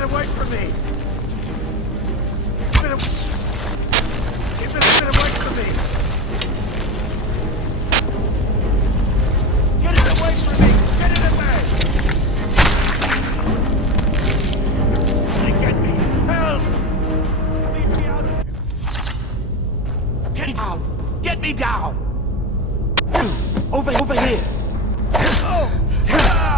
it away from me! Keep it away from me! Get it away from me! Get it away! Get me! Help! Leave me out of here! Get down! Get me down! Over here! Oh! Ah!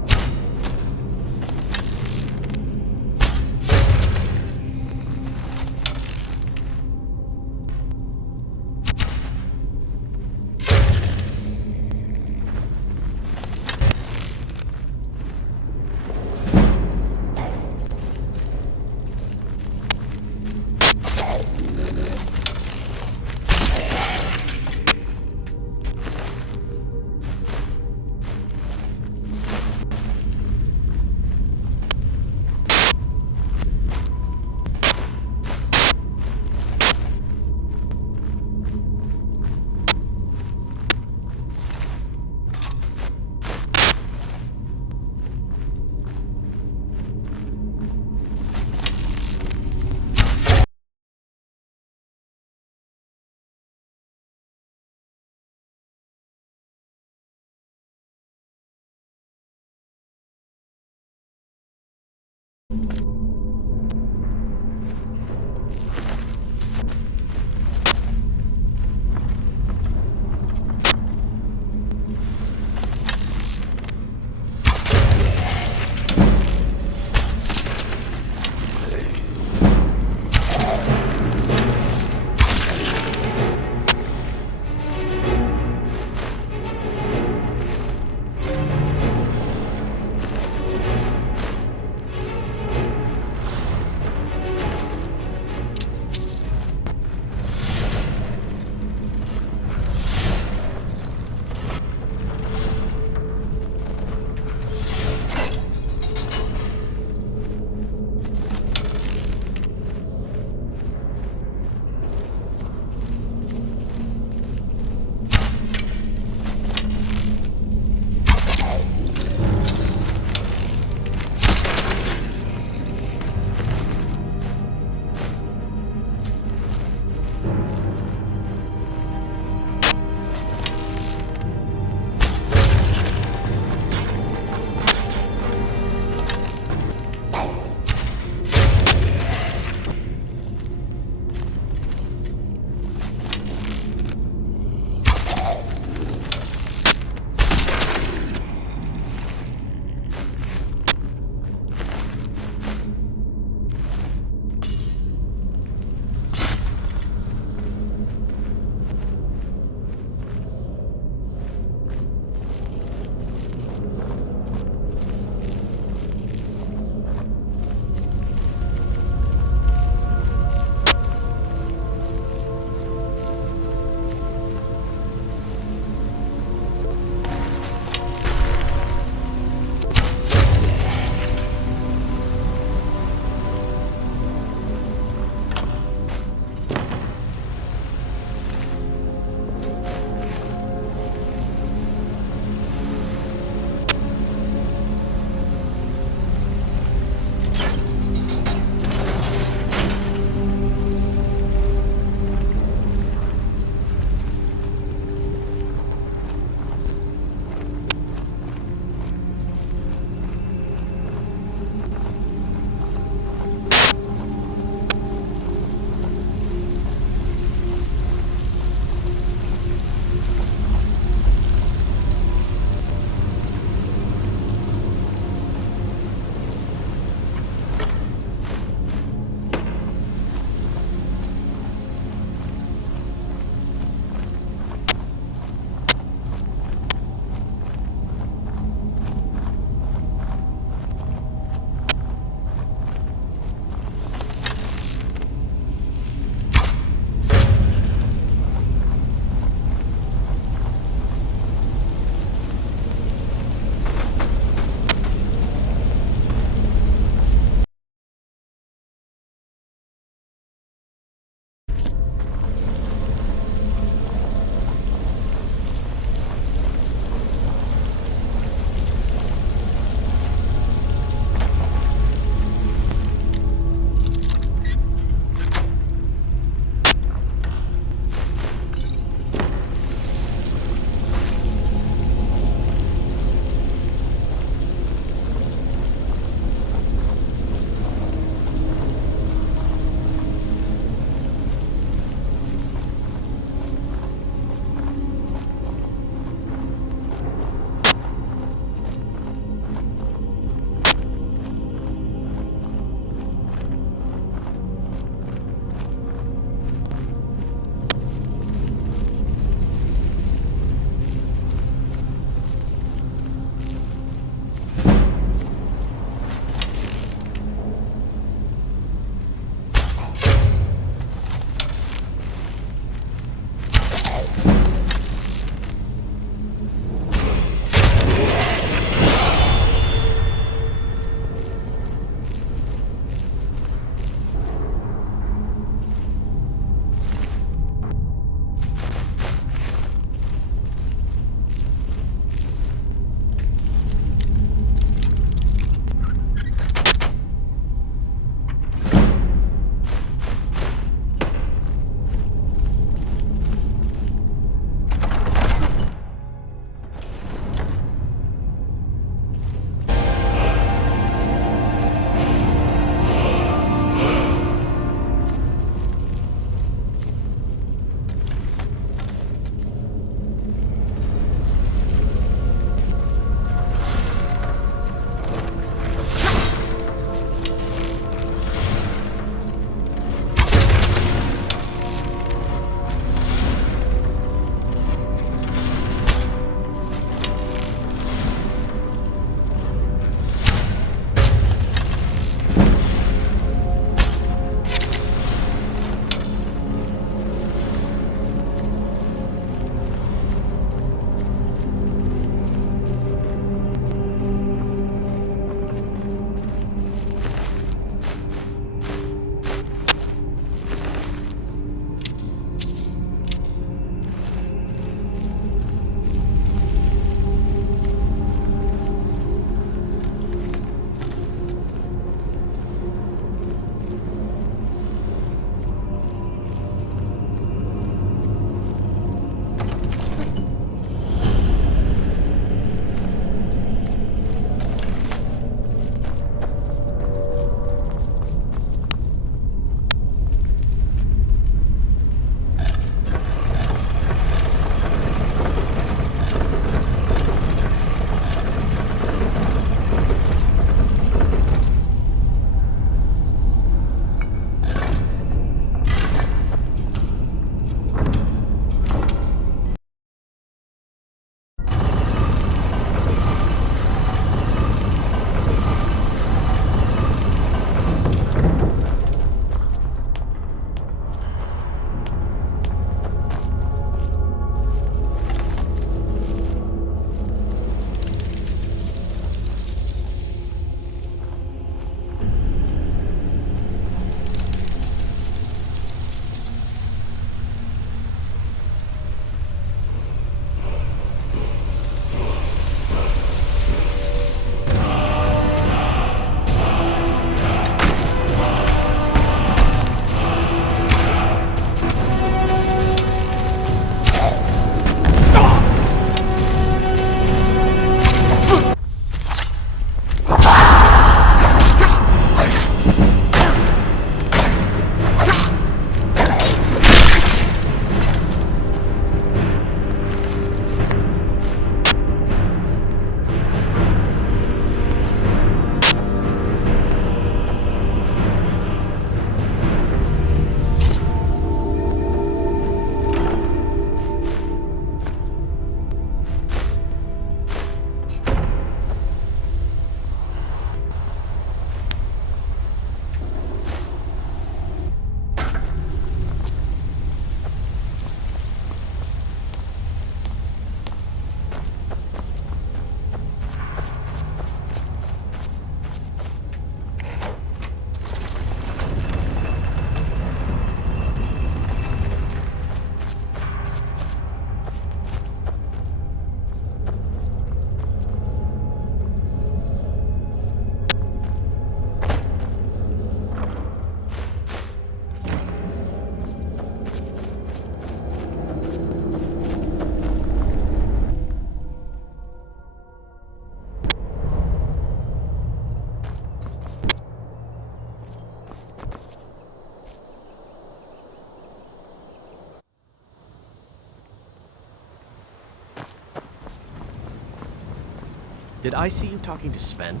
Did I see you talking to Sven?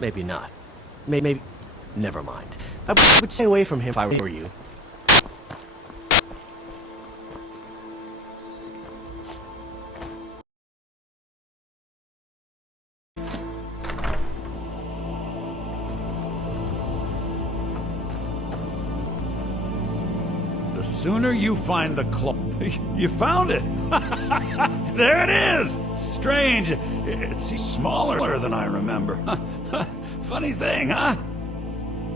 Maybe not. Maybe... Never mind. I would stay away from him if I were you. The sooner you find the cloak... You found it! There it is! Strange. It's smaller than I remember. Funny thing, huh?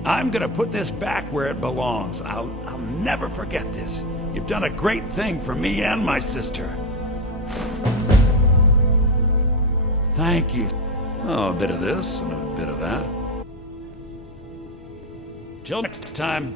I'm gonna put this back where it belongs. I'll never forget this. You've done a great thing for me and my sister. Thank you. Oh, a bit of this and a bit of that. Till next time.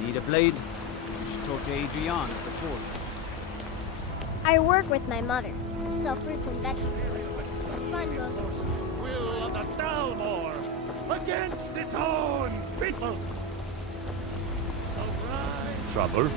Need a blade? You should talk to Adrian at the forge. I work with my mother. We sell fruits and vegetables. It's fun, Moses. Will of the Dalmor against its own people. So rise. Trouble?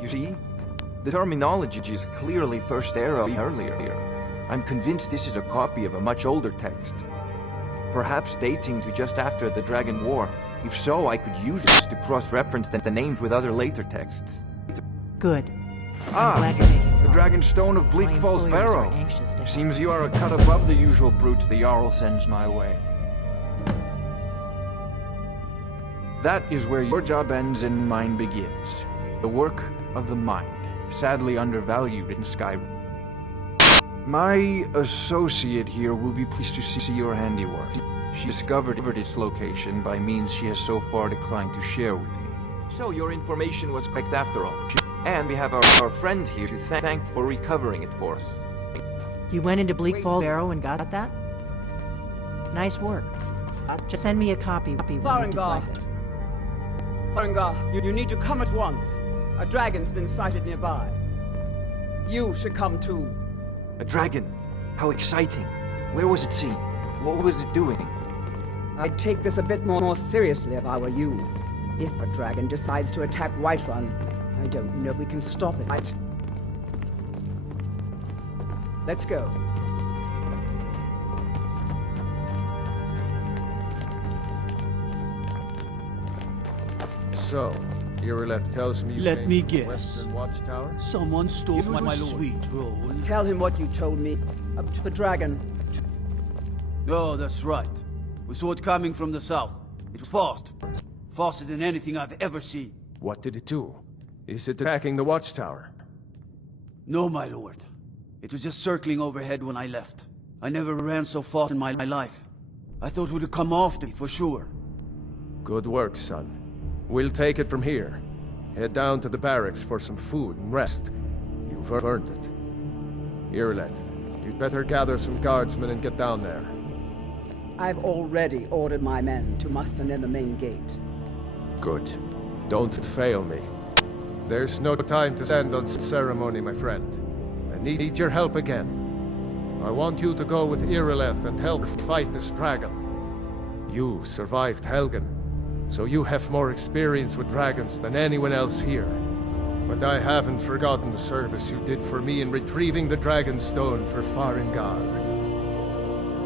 You see? The terminology is clearly First Era earlier. I'm convinced this is a copy of a much older text. Perhaps dating to just after the Dragon War. If so, I could use this to cross-reference the names with other later texts. Good. Ah, Glad you're making the progress. Dragon Stone of Bleak My Falls employers are Barrow. anxious to have Seems us you are a succeed. cut above the usual brutes the Jarl sends my way. That is where your job ends and mine begins. The work of the mind, sadly undervalued in Skyrim. My associate here will be pleased to see your handiwork. She discovered its location by means she has so far declined to share with me. So your information was correct after all. And we have our friend here to thank for recovering it for us. You went into Bleak Falls Barrow and got that? Nice work. Just send me a copy when you Farengar. decide. Farengar, you need to come at once. A dragon's been sighted nearby. You should come too. A dragon? How exciting. Where was it seen? What was it doing? I'd take this a bit more seriously if I were you. If a dragon decides to attack Whiterun, I don't know if we can stop it. Right? Let's go. So, Irileth tells me you Let came me from the guess. Western Watchtower? Someone stole my lord. Sweet roll. Tell him what you told me. Up to the dragon. Oh, that's right. We saw it coming from the south. It was fast. Faster than anything I've ever seen. What did it do? Is it attacking the Watchtower? No, my lord. It was just circling overhead when I left. I never ran so fast in my life. I thought it would come after me for sure. Good work, son. We'll take it from here. Head down to the barracks for some food and rest. You've earned it. Irileth, you'd better gather some guardsmen and get down there. I've already ordered my men to muster near the main gate. Good. Don't fail me. There's no time to stand on ceremony, my friend. I need your help again. I want you to go with Irileth and help fight this dragon. You survived Helgen, so you have more experience with dragons than anyone else here. But I haven't forgotten the service you did for me in retrieving the Dragon Stone for Farengar.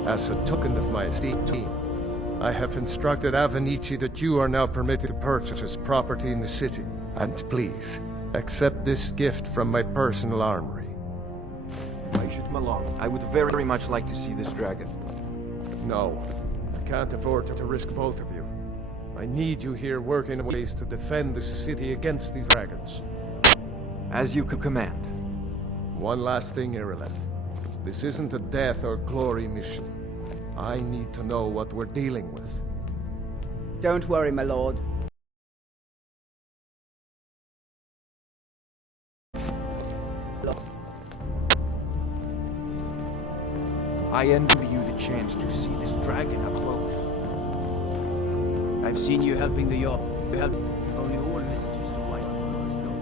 As a token of my esteem, I have instructed Avenici that you are now permitted to purchase property in the city. And please, accept this gift from my personal armory. I would very much like to see this dragon. No, I can't afford to risk both of you. I need you here working ways to defend this city against these dragons. As you could command. One last thing, Irileth. This isn't a death or glory mission. I need to know what we're dealing with. Don't worry, my lord. I envy you the chance to see this dragon up close. I've seen you helping the yacht. You help only all visitors to White know.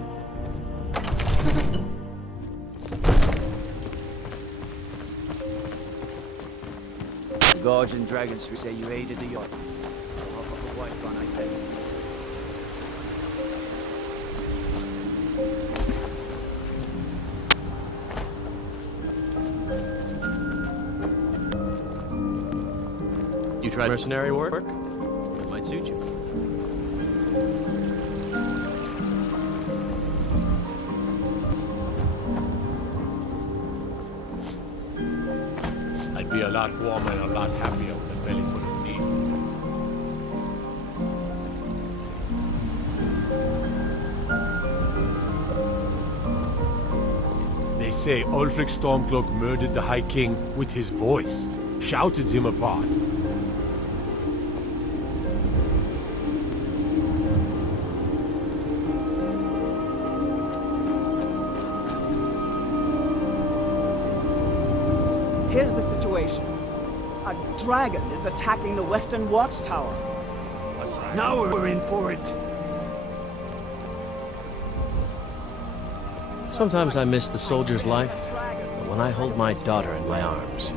Guards and dragons say you aided the yacht. Off of a white one, I tell you. You tried mercenary work? It might suit you. I'd be a lot warmer and a lot happier with a belly full of meat. They say Ulfric Stormcloak murdered the High King with his voice, shouted him apart. Here's the situation. A dragon is attacking the Western Watchtower. Now we're in for it. Sometimes I miss the soldier's life, but when I hold my daughter in my arms,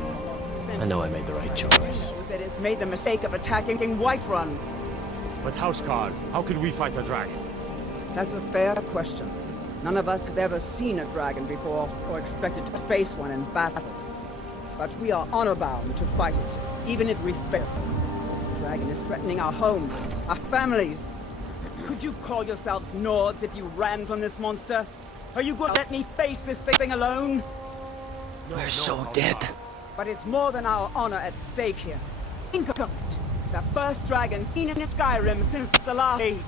I know I made the right choice. That has made the mistake of attacking King Whiterun. But Houseguard, how can we fight a dragon? That's a fair question. None of us have ever seen a dragon before, or expected to face one in battle. But we are honor-bound to fight it, even if we fail. This dragon is threatening our homes, our families. Could you call yourselves Nords if you ran from this monster? Are you going to let me face this thing alone? We're so dead. But it's more than our honor at stake here. Think of it. The first dragon seen in Skyrim since the last age.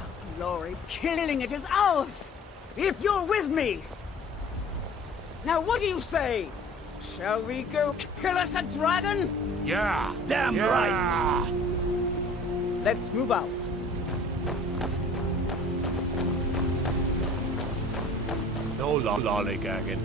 The glory of killing it is ours, if you're with me. Now what do you say? Shall we go kill us a dragon? Yeah! Damn right! Let's move out. No lollygagging.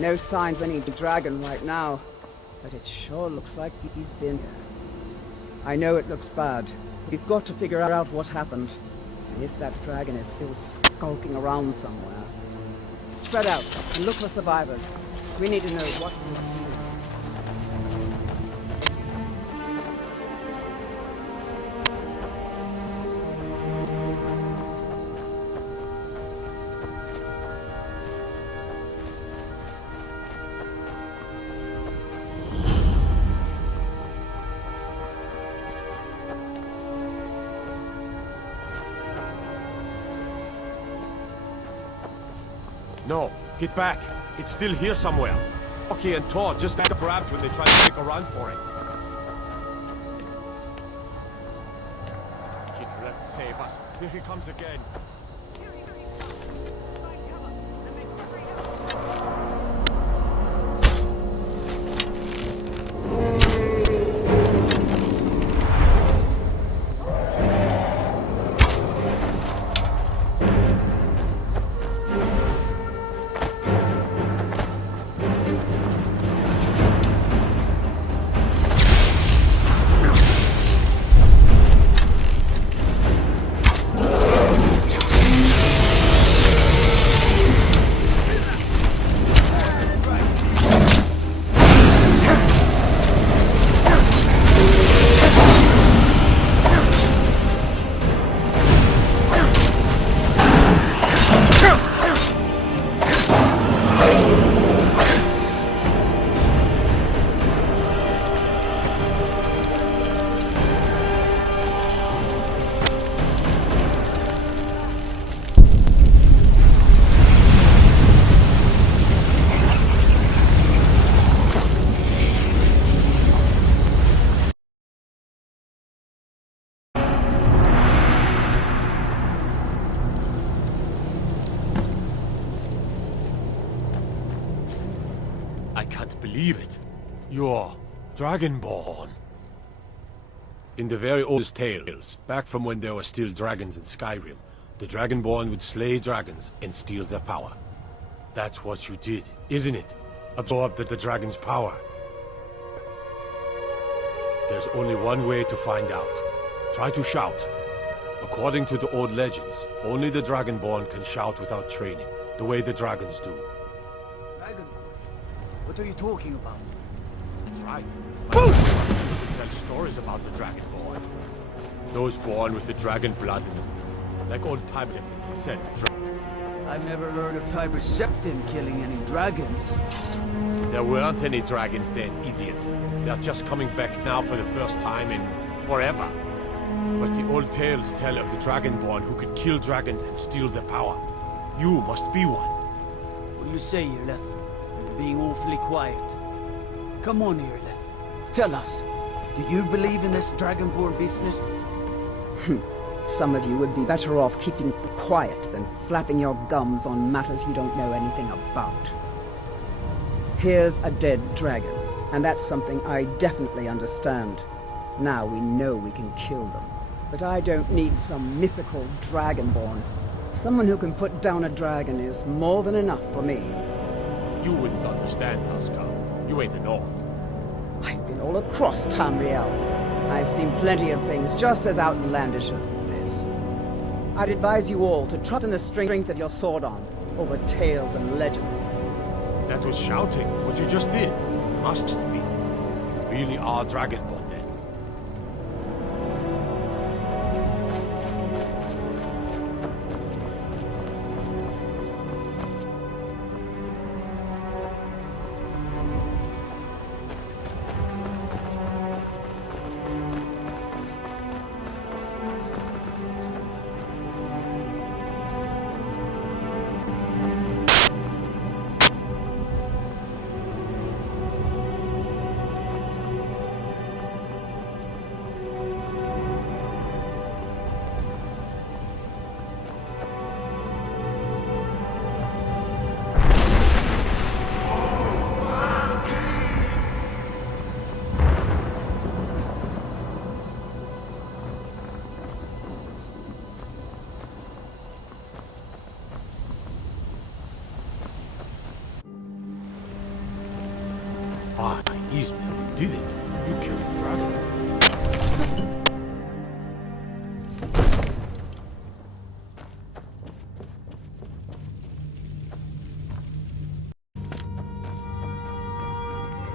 No signs of any dragon right now, but it sure looks like he's been here. I know it looks bad. We've got to figure out what happened, and if that dragon is still skulking around somewhere. Spread out and look for survivors. We need to know what to do. No, get back. It's still here somewhere. Okay, and Todd just got grabbed when they tried to make a run for it. Kid, let's save us. Here he comes again. I can't believe it. You're Dragonborn. In the very oldest tales, back from when there were still dragons in Skyrim, the Dragonborn would slay dragons and steal their power. That's what you did, isn't it? Absorbed the dragon's power. There's only one way to find out. Try to shout. According to the old legends, only the Dragonborn can shout without training, the way the dragons do. Dragon? What are you talking about? That's right. Boost! Tell stories about the Dragonborn. Those born with the dragon blood in them. Like old times said. I've never heard of Tiber Septim killing any dragons. There weren't any dragons then, idiot. They're just coming back now for the first time in forever. But the old tales tell of the Dragonborn who could kill dragons and steal their power. You must be one. What do you say, Irleth? You're being awfully quiet. Come on, Irleth. Tell us. Do you believe in this Dragonborn business? Some of you would be better off keeping quiet than flapping your gums on matters you don't know anything about. Here's a dead dragon, and that's something I definitely understand. Now we know we can kill them. But I don't need some mythical Dragonborn. Someone who can put down a dragon is more than enough for me. You wouldn't understand, Housecarl. You ain't a gnome. I've been all across Tamriel. I've seen plenty of things just as outlandish as this. I'd advise you all to trust in the strength of your sword arm over tales and legends. That was shouting, what you just did. Must be. You really are Dragonborn then. Ah, easy. You did it. You killed the dragon.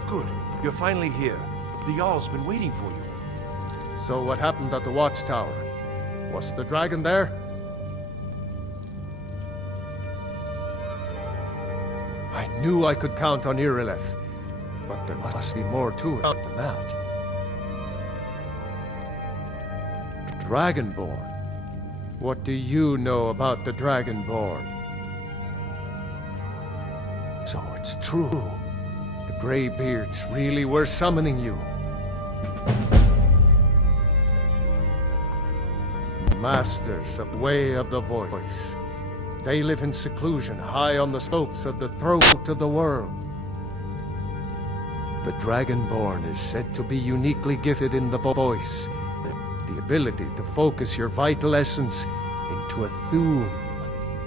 Good. You're finally here. The Jarl's been waiting for you. So what happened at the watchtower? Was the dragon there? I knew I could count on Irileth, but there must be more to it than that. Dragonborn? What do you know about the Dragonborn? So it's true. The Greybeards really were summoning you. Masters of the Way of the Voice. They live in seclusion, high on the slopes of the throat of the world. The Dragonborn is said to be uniquely gifted in the voice, the ability to focus your vital essence into a thum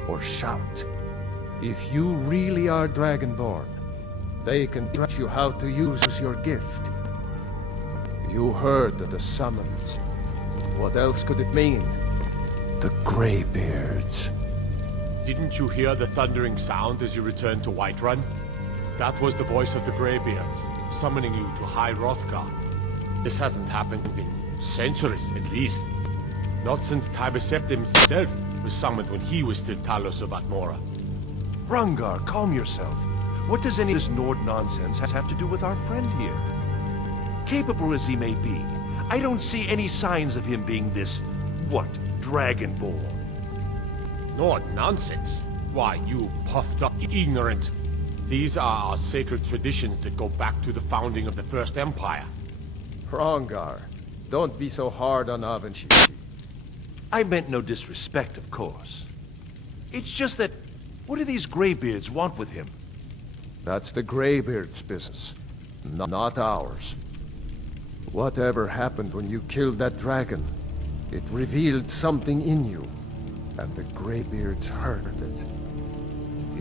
or shout. If you really are Dragonborn, they can teach you how to use your gift. You heard the summons. What else could it mean? The Greybeards. Didn't you hear the thundering sound as you returned to Whiterun? That was the voice of the Greybeards, summoning you to High Hrothgar. This hasn't happened in centuries, at least. Not since Tiber Septim himself was summoned when he was still Talos of Atmora. Rungar, calm yourself. What does any of this Nord nonsense have to do with our friend here? Capable as he may be, I don't see any signs of him being this, what, Dragonborn. Nord nonsense? Why, you puffed up ignorant. These are our sacred traditions that go back to the founding of the First Empire. Hrongar, don't be so hard on Avenchi. I meant no disrespect, of course. It's just that, what do these Greybeards want with him? That's the Greybeards' business, not ours. Whatever happened when you killed that dragon, it revealed something in you, and the Greybeards heard it.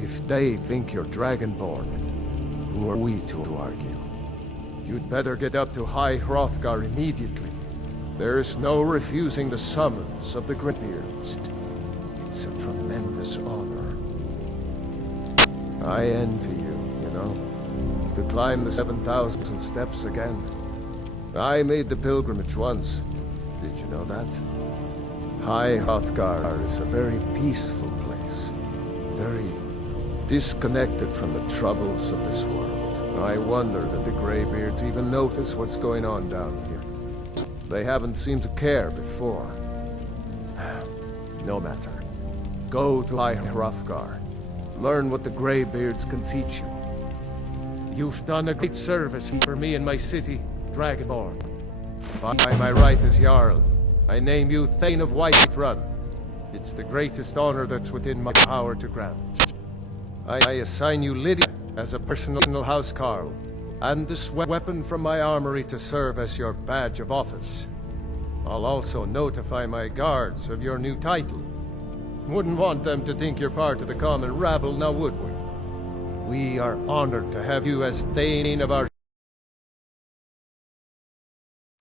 If they think you're Dragonborn, who are we to argue? You'd better get up to High Hrothgar immediately. There's no refusing the summons of the Greybeards. It's a tremendous honor. I envy you, you know, to climb the 7,000 steps again. I made the pilgrimage once. Did you know that? High Hrothgar is a very peaceful place. Very disconnected from the troubles of this world. I wonder that the Greybeards even notice what's going on down here. They haven't seemed to care before. No matter. Go to High Hrothgar. Learn what the Greybeards can teach you. You've done a great service for me and my city, Dragonborn. By my right as Jarl, I name you Thane of Whiterun. It's the greatest honor that's within my power to grant. I assign you Lydia as a personal housecarl, and this weapon from my armory to serve as your badge of office. I'll also notify my guards of your new title. Wouldn't want them to think you're part of the common rabble, now would we? We are honored to have you as Thane of our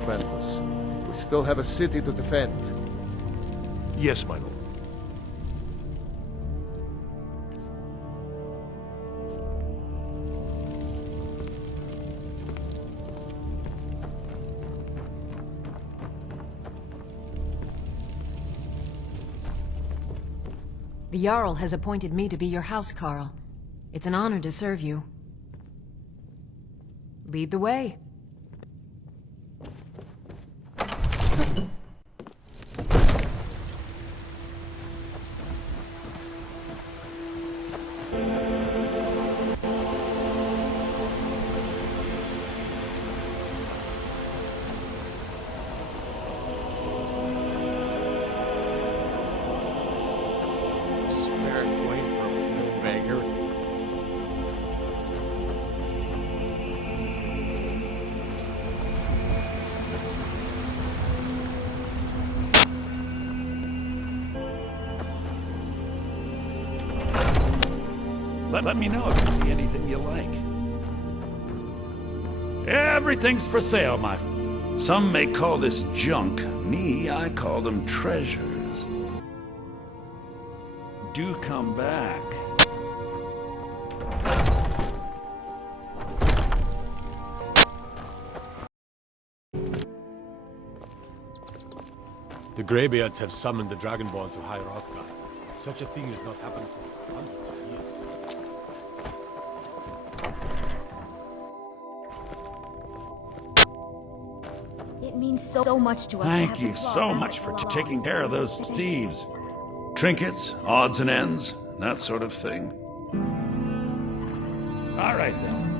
Ventus. We still have a city to defend. Yes, my lord. The Jarl has appointed me to be your housecarl. It's an honor to serve you. Lead the way. Let me know if you see anything you like. Everything's for sale, my friend. Some may call this junk. Me, I call them treasures. Do come back. The Greybeards have summoned the Dragonborn to High Hrothgar. Such a thing has not happened for hundreds of years. It means so much to us. Thank you so much for taking care of those thieves. Trinkets, odds and ends, that sort of thing. All right, then.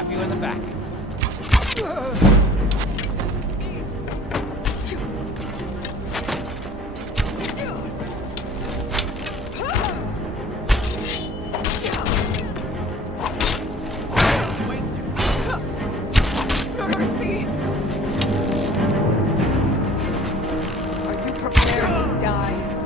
stab you in the back. Mercy! Are you prepared to die?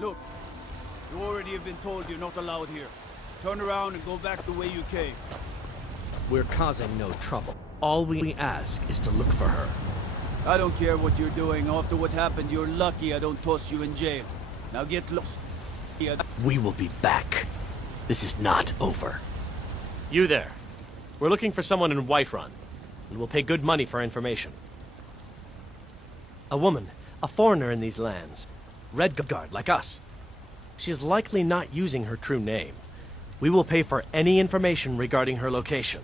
Look, you already have been told you're not allowed here. Turn around and go back the way you came. We're causing no trouble. All we ask is to look for her. I don't care what you're doing. After what happened, you're lucky I don't toss you in jail. Now get lost. We will be back. This is not over. You there. We're looking for someone in Whiterun. And we'll pay good money for information. A woman. A foreigner in these lands. Redguard, like us. She is likely not using her true name. We will pay for any information regarding her location.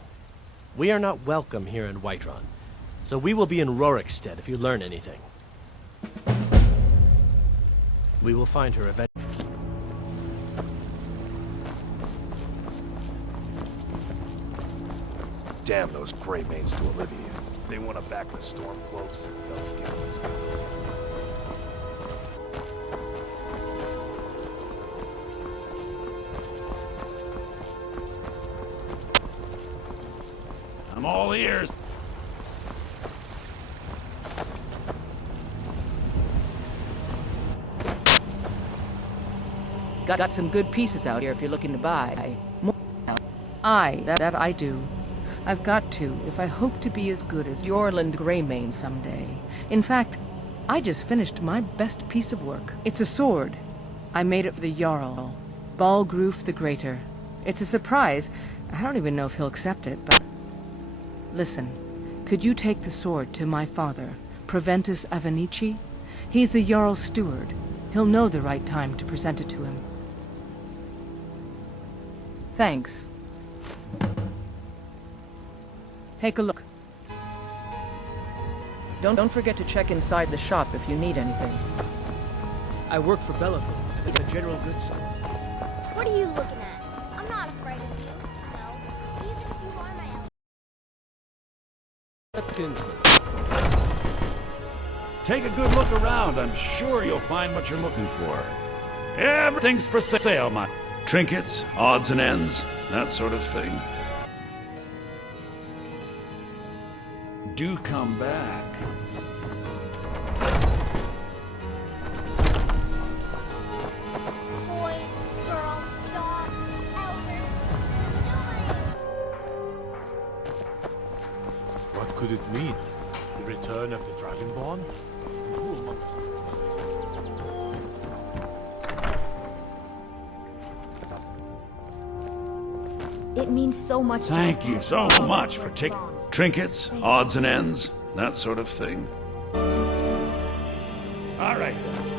We are not welcome here in Whiterun, so we will be in Rorikstead if you learn anything. We will find her eventually. Damn those Greymanes to Olivia. They want to back the Stormcloaks. They'll get this guy. I'm all ears. Got some good pieces out here if you're looking to buy. That I do. I've got to, if I hope to be as good as Yorland Greymane someday. In fact, I just finished my best piece of work. It's a sword. I made it for the Jarl, Balgruf the Greater. It's a surprise. I don't even know if he'll accept it, but... Listen, could you take the sword to my father, Proventus Avenici? He's the Jarl's steward. He'll know the right time to present it to him. Thanks. Take a look. Don't forget to check inside the shop if you need anything. I work for Belethor, a general goods store. What are you looking at? I'm not afraid of you. No, even if you are my elder. Take a good look around. I'm sure you'll find what you're looking for. Everything's for sale, my trinkets, odds and ends, that sort of thing. Do come back. Boys, girls, dogs, elders. What could it mean? The return of the Dragonborn? Who among us? It means so much to us. Thank you so much for taking trinkets, odds and ends, that sort of thing. All right then.